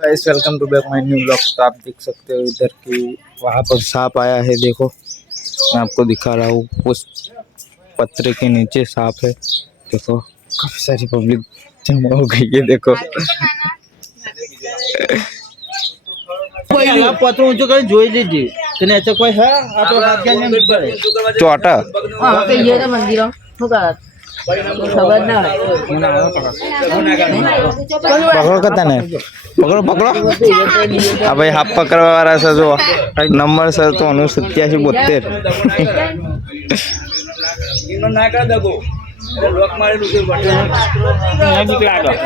Guys welcome to back my new blog. तो आप देख सकते हो इधर की वहाँ पर सांप आया है। देखो मैं आपको दिखा रहा हूँ, उस पत्थर के नीचे सांप है। देखो काफी सारी पब्लिक जमा हो गई है। देखो पत्र ऊंचो कर જોઈ લીધી કે ને કોઈ હે આ તો હાથ કે ને પડે ચોટા हां पे ये ना मंदिर हो का खबर ना पकड़ो कहता नहीं, पकड़ो पकड़ो। हाँ भाई हाथ पकड़वा वाला सर जो नंबर सर तो 8772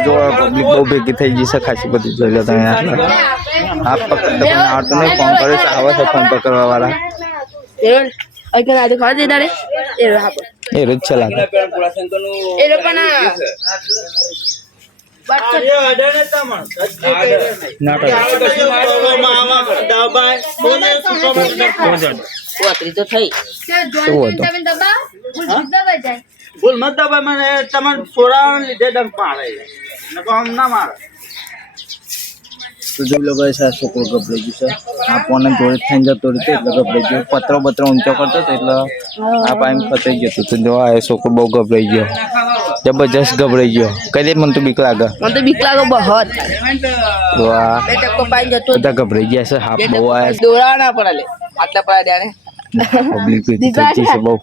जो पब्लिक बहुत भेगी थी जी से खासी बધી જોઈ લો તમે हाथ पकड़ते પણ આવતો નહીં। ફોન કરે છે, આવા છે ફોન પકડવા વાળા। आई के आदि खा दे दारे ए रहा એ રોજ ચલા ए रे पना बात कर એ અડે ને તમણ મામા દબાય કોને સુકો वातरी तो થઈ બોલ મત દબાય મને તમણ સોરાણ લીધે ડંગ પાડે નકો આમ ના મારે। तो जो लोग ऐसा छोकरो गबड़ाई गयो છે। આપોને જોડે થઈને જતો રીતે એટલે ગબડાઈ ગયો। પત્રો બત્રો ઊંચો કરતો તો એટલે આપ આમ ફસાઈ ગયો તો જો આ છોકરો બહુ ગબડાઈ ગયો, જબરજસ્ત ગબડાઈ ગયો। કઈ દે મને તો બીક લાગે, मन तो बिकला को बहुत તો આ बेटा को पाइन जतो બધા ગબડાઈ ગયા છે। હાફ બહુ આયા દોરા ના પડલે આટલા પડા દેને પબ્લિક ભેગી થઈ ગઈ છે બહુ।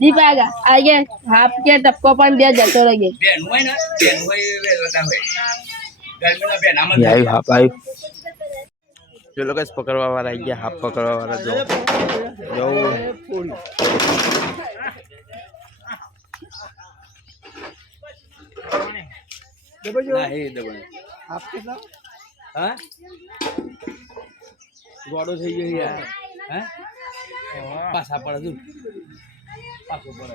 दीपागा आगे हाफ के टपको पाइन दे जतो रगे ये आयु हाफ आयु जो लोग इस पकड़वा वाला आई गया। हाफ पकड़वा वाला जो जो નહીં દબાય આપ કે હા ગોડો થઈ ગયો યાર હે પાછા પડે તું પાછો પડે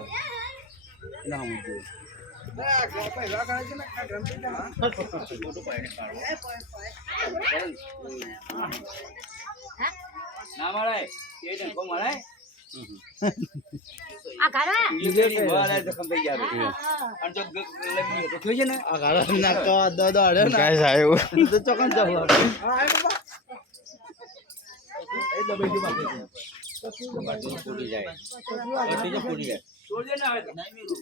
ના હું જો ના મળે એ ડંકો મળે આ ઘરે ઈગેની મારે જખમ થઈ ગયા અને જો લગી તો થઈ છે ને આ ગાળા ના તો દો અડે ને गाइस आयो તો ચોકન જાવ હા આય બાબા એ દબાઈ ગયો બાકી પૂરી જાય એ જે પૂરી જાય છોડ દે ને આવે નહીં મેરું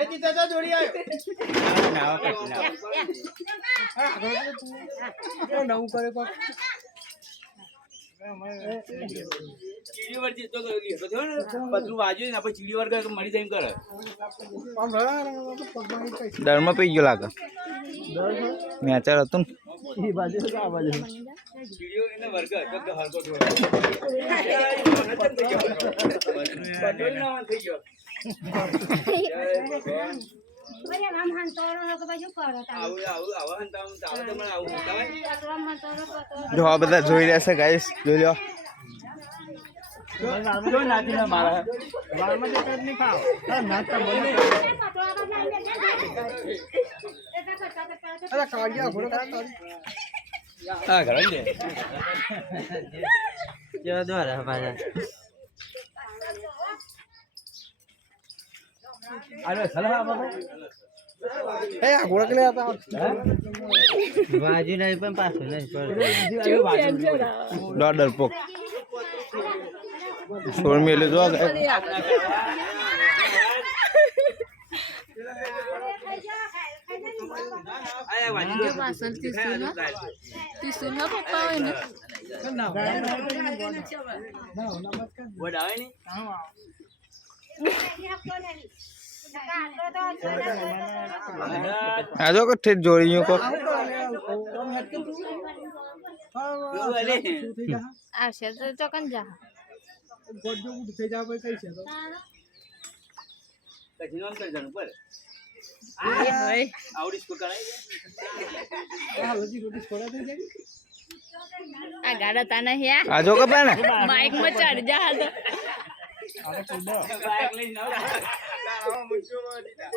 એ દીતા જા જોડી આવ્યો ના આવા કાટી ના હા નવું કરે કોક ચીડી વર જીતો ગયો તો થયો ને પતરું વાજ્યું ને આપણે ચીડી વર કે મરી જાય એમ કરે डर में पी गयो लागे नेचर હતું એ બાજુ કે આ બાજુ ચીડીઓ એને વર્ગ તો કે હરકો થયો બટોલ ના થઈ ગયો અરે રામ હન તોરો કે બાજુ કરો આવું હંતા હું તાવ તો મને આવું હંતા રામ હન તોરો પતો જો આ બધા જોઈ રહ્યા છે ગાઈસ જોઈ લો જો નાથી ના મારા વાળમાં જે કર ની ખાવ હા નાતા બોલે અરે કાઢ્યા ઘોડો કાઢ હા ઘરે લે જો દ્વારા પાછા અરે સલાહ બાબા એ આ ઘોડો કે આતા બાજુ નહીં પણ પાછો નહીં પર डरपोक छोड़ मेले जो आ जाओ कट्ठे जोड़ियों को આવશે તો ચોકન જા ગોડજો ઉઠ થઈ જાવ કઈ છે તો પછી નામ કર જાનું પર આવડી સ્કૂલ કરાઈ હા લજી રોટી છોડા દે જાય આ ગાડા તાના હે आ जाओ कब ना બાઈક માં ચડ જા હાલ તો આને કુડો બાઈક લઈને આવ તારા મુચો દીધા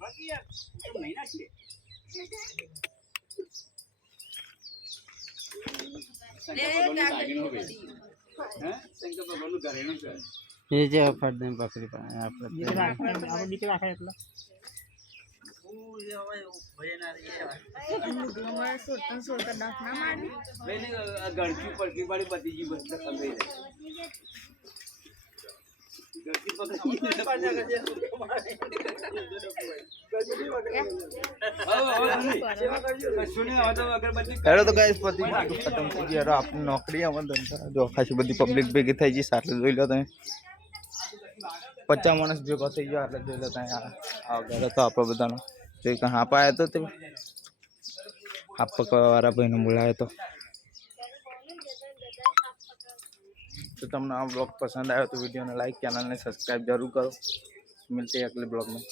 બાકી યાર મહિના છે ले कागज हो गई हैं संग भगवान घरेणु છે એ જે ફરદે પકડી પાડે આપણે ગળકી પડકી વાળી બધી જી બસ સમજાઈ हेलो तो गाइस पति खत्म થઈ ગઈ યાર આપની નોકરી આમાં ધંધા જો ખાસી બધી પબ્લિક ભેગી થઈ ગઈ સાથે જોઈ લો તમે 50 માણસ ભેગો થઈ ગયો એટલે જોઈ લો તમે આ ઘરે તો આપણે બધાનો તે કહાં પાયા તો તે આપ પકવાવાળા ભાઈને બોલાયો तो તમને આ બ્લોગ પસંદ આવ્યો તો વિડિયોને લાઈક ચેનલને સબસ્ક્રાઇબ જરૂર કરો मिलते हैं अगले ब्लॉग में।